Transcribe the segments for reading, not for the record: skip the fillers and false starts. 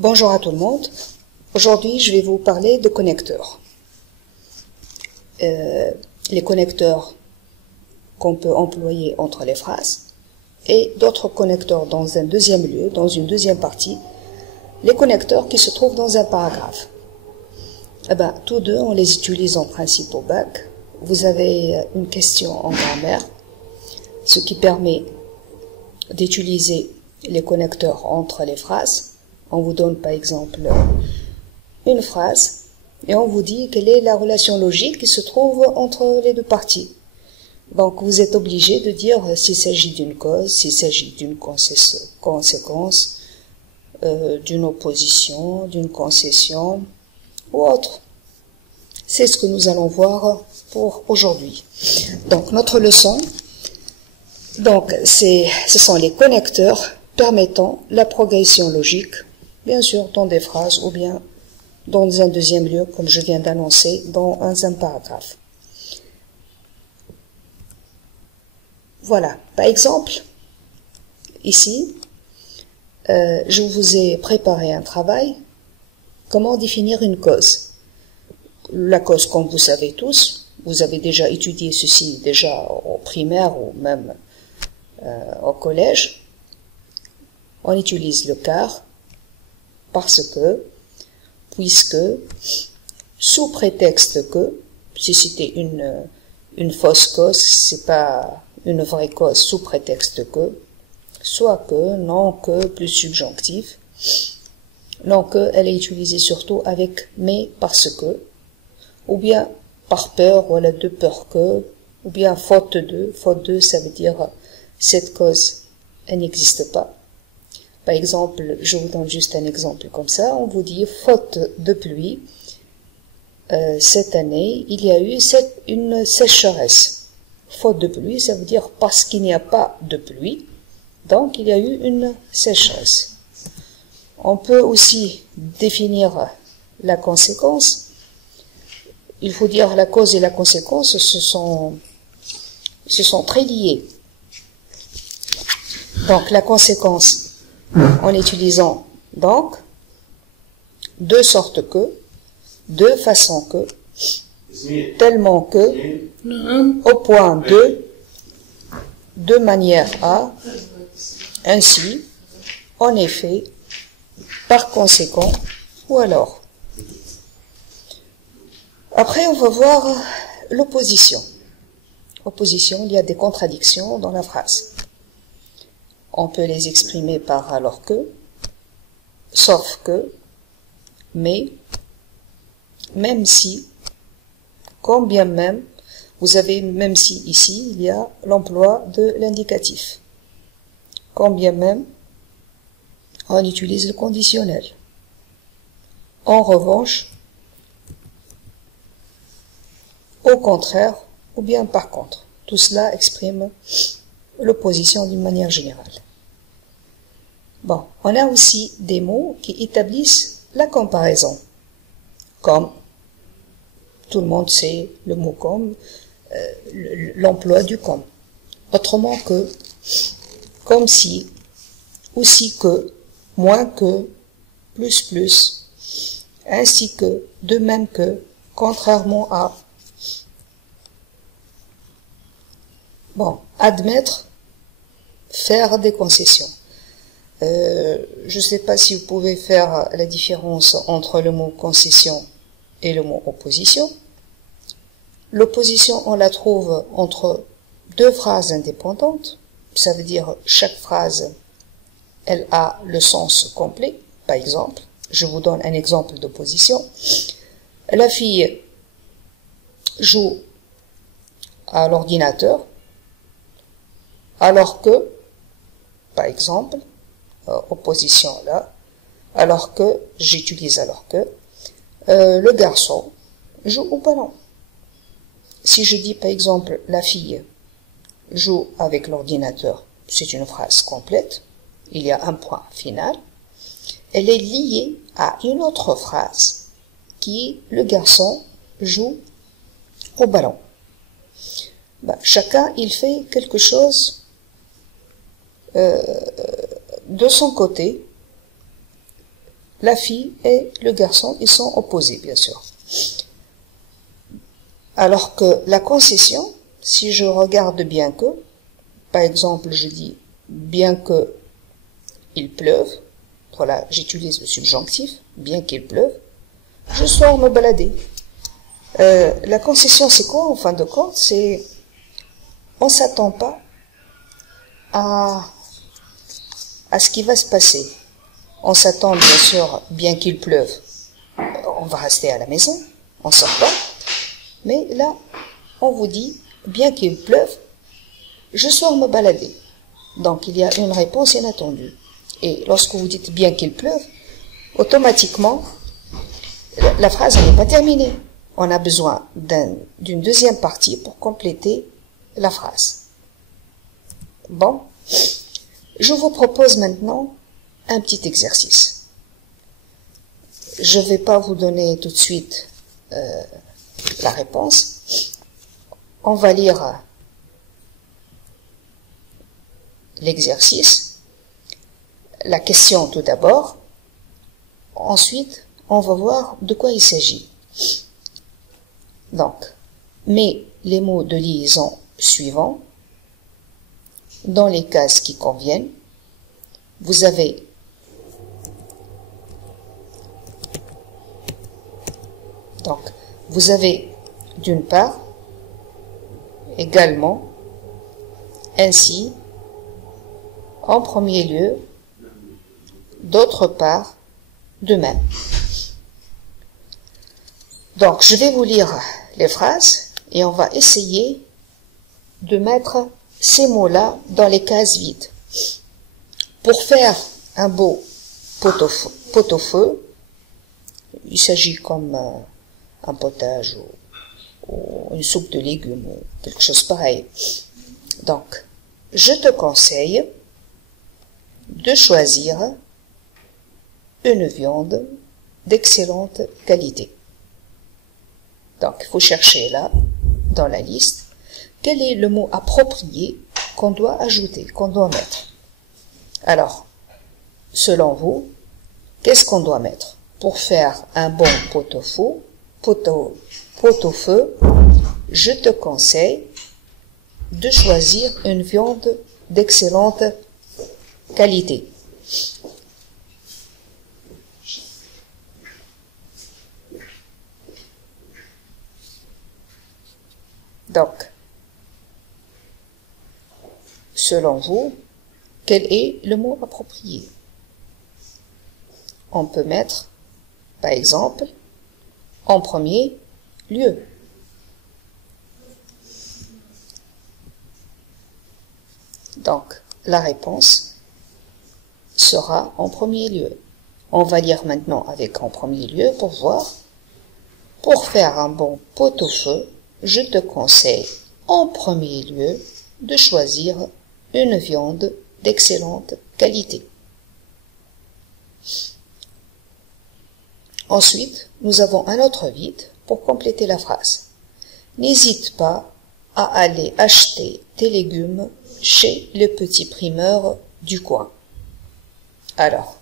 Bonjour à tout le monde. Aujourd'hui, je vais vous parler de connecteurs. Les connecteurs qu'on peut employer entre les phrases et d'autres connecteurs dans un deuxième lieu, dans une deuxième partie, les connecteurs qui se trouvent dans un paragraphe. Tous deux, on les utilise en principe au bac. Vous avez une question en grammaire, ce qui permet d'utiliser les connecteurs entre les phrases. On vous donne par exemple une phrase et on vous dit quelle est la relation logique qui se trouve entre les deux parties. Donc vous êtes obligé de dire s'il s'agit d'une cause, s'il s'agit d'une conséquence, d'une opposition, d'une concession ou autre. C'est ce que nous allons voir pour aujourd'hui. Donc notre leçon, ce sont les connecteurs permettant la progression logique, bien sûr dans des phrases ou bien dans un deuxième lieu, comme je viens d'annoncer, dans un paragraphe. Voilà, par exemple, ici, je vous ai préparé un travail, comment définir une cause. La cause, comme vous savez tous, vous avez déjà étudié ceci déjà au primaire ou même au collège. On utilise le car, parce que, puisque, sous prétexte que, si c'était une fausse cause, c'est pas une vraie cause, sous prétexte que, soit que, non que, plus subjonctif. Non que, elle est utilisée surtout avec mais parce que, ou bien par peur, voilà, de peur que, ou bien faute de, ça veut dire cette cause, elle n'existe pas. Par exemple, je vous donne juste un exemple comme ça, on vous dit faute de pluie, cette année, il y a eu une sécheresse. Faute de pluie, ça veut dire parce qu'il n'y a pas de pluie, donc il y a eu une sécheresse. On peut aussi définir la conséquence. Il faut dire la cause et la conséquence, ce sont très liés. Donc la conséquence, en utilisant donc, de sorte que, de façon que, tellement que, au point de manière à, ainsi, en effet, par conséquent, ou alors. Après, on va voir l'opposition. Opposition, il y a des contradictions dans la phrase. On peut les exprimer par alors que, sauf que, mais, même si, quand bien même, vous avez même si ici, il y a l'emploi de l'indicatif. Quand bien même, on utilise le conditionnel. En revanche, au contraire, ou bien par contre. Tout cela exprime l'opposition d'une manière générale. Bon, on a aussi des mots qui établissent la comparaison, comme, tout le monde sait le mot comme, l'emploi du comme. Autrement que, comme si, aussi que, moins que, plus, ainsi que, de même que, contrairement à. Bon, admettre, faire des concessions. Je ne sais pas si vous pouvez faire la différence entre le mot concession et le mot opposition. L'opposition, on la trouve entre deux phrases indépendantes. Ça veut dire chaque phrase, elle a le sens complet. Par exemple, je vous donne un exemple d'opposition. La fille joue à l'ordinateur, alors que, par exemple, opposition là, alors que, j'utilise alors que, le garçon joue au ballon. Si je dis par exemple, la fille joue avec l'ordinateur, c'est une phrase complète, il y a un point final, elle est liée à une autre phrase qui est le garçon joue au ballon. Chacun, il fait quelque chose de son côté la fille et le garçon, ils sont opposés, bien sûr. Alors que la concession, si je regarde bien que, par exemple, je dis bien que il pleuve, voilà, j'utilise le subjonctif, bien qu'il pleuve, je sors me balader. La concession, c'est quoi en fin de compte? C'est, on s'attend pas à ce qui va se passer. On s'attend bien sûr, bien qu'il pleuve, on va rester à la maison, on sort pas. Mais là, on vous dit, bien qu'il pleuve, je sors me balader. Donc il y a une réponse inattendue. Et lorsque vous dites bien qu'il pleuve, automatiquement, la phrase n'est pas terminée. On a besoin d'une deuxième partie pour compléter la phrase. Bon, je vous propose maintenant un petit exercice. Je ne vais pas vous donner tout de suite la réponse. On va lire l'exercice, la question tout d'abord. Ensuite, on va voir de quoi il s'agit. Donc, mets les mots de liaison suivants dans les cases qui conviennent. Vous avez d'une part, également, ainsi, en premier lieu, d'autre part, de même. Donc, je vais vous lire les phrases et on va essayer de mettre ces mots-là dans les cases vides. Pour faire un beau pot-au-feu, il s'agit comme un potage ou une soupe de légumes ou quelque chose pareil. Donc, je te conseille de choisir une viande d'excellente qualité. Donc, il faut chercher là, dans la liste, quel est le mot approprié qu'on doit ajouter, qu'on doit mettre. Alors, selon vous, qu'est-ce qu'on doit mettre? Pour faire un bon pot-au-feu, je te conseille de choisir une viande d'excellente qualité. Donc, selon vous, quel est le mot approprié? On peut mettre, par exemple, en premier lieu. Donc, la réponse sera en premier lieu. On va lire maintenant avec en premier lieu pour voir. Pour faire un bon pot-au-feu, je te conseille en premier lieu de choisir une viande d'excellente qualité. Ensuite, nous avons un autre vide pour compléter la phrase. N'hésite pas à aller acheter tes légumes chez le petit primeur du coin. Alors,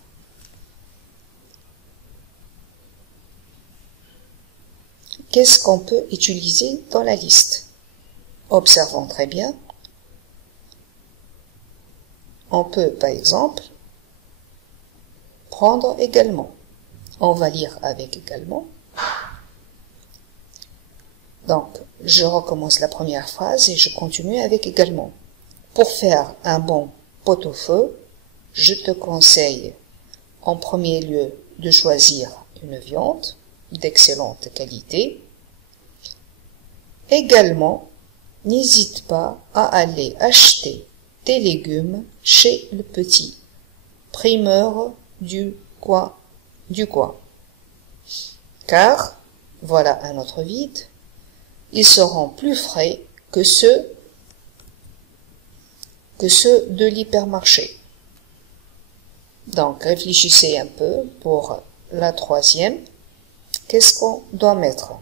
qu'est-ce qu'on peut utiliser dans la liste? Observons très bien. On peut, par exemple, prendre également. On va lire avec également. Donc, je recommence la première phrase et je continue avec également. Pour faire un bon pot-au-feu, je te conseille en premier lieu de choisir une viande d'excellente qualité. Également, n'hésite pas à aller acheter tes légumes chez le petit primeur du coin. Car, voilà un autre vide, ils seront plus frais que ceux de l'hypermarché. Donc, réfléchissez un peu pour la troisième. Qu'est-ce qu'on doit mettre?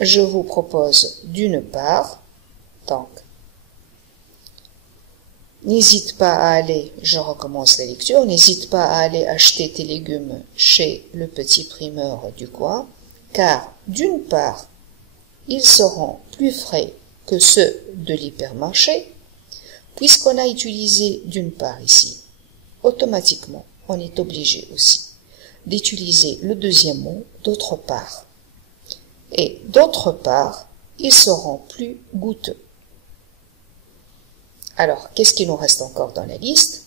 Je vous propose d'une part, donc, n'hésite pas à aller, je recommence la lecture, n'hésite pas à aller acheter tes légumes chez le petit primeur du coin, car d'une part, ils seront plus frais que ceux de l'hypermarché, puisqu'on a utilisé d'une part ici, automatiquement, on est obligé aussi d'utiliser le deuxième mot, d'autre part. Et d'autre part, ils seront plus goûteux. Alors, qu'est-ce qui nous reste encore dans la liste?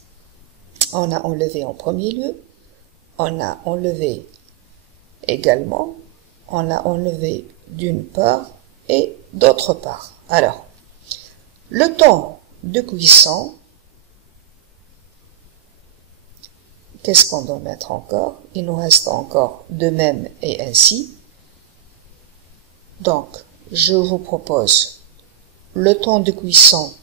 On a enlevé en premier lieu, on a enlevé également, on a enlevé d'une part et d'autre part. Alors, le temps de cuisson, qu'est-ce qu'on doit mettre encore? Il nous reste encore de même et ainsi. Donc, je vous propose le temps de cuisson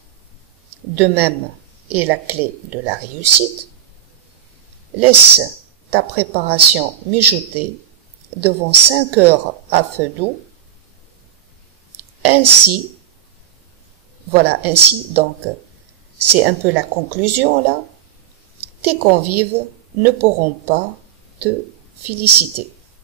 de même est la clé de la réussite. Laisse ta préparation mijoter devant 5 heures à feu doux. Ainsi, voilà, ainsi, donc, c'est un peu la conclusion là. Tes convives ne pourront pas te féliciter.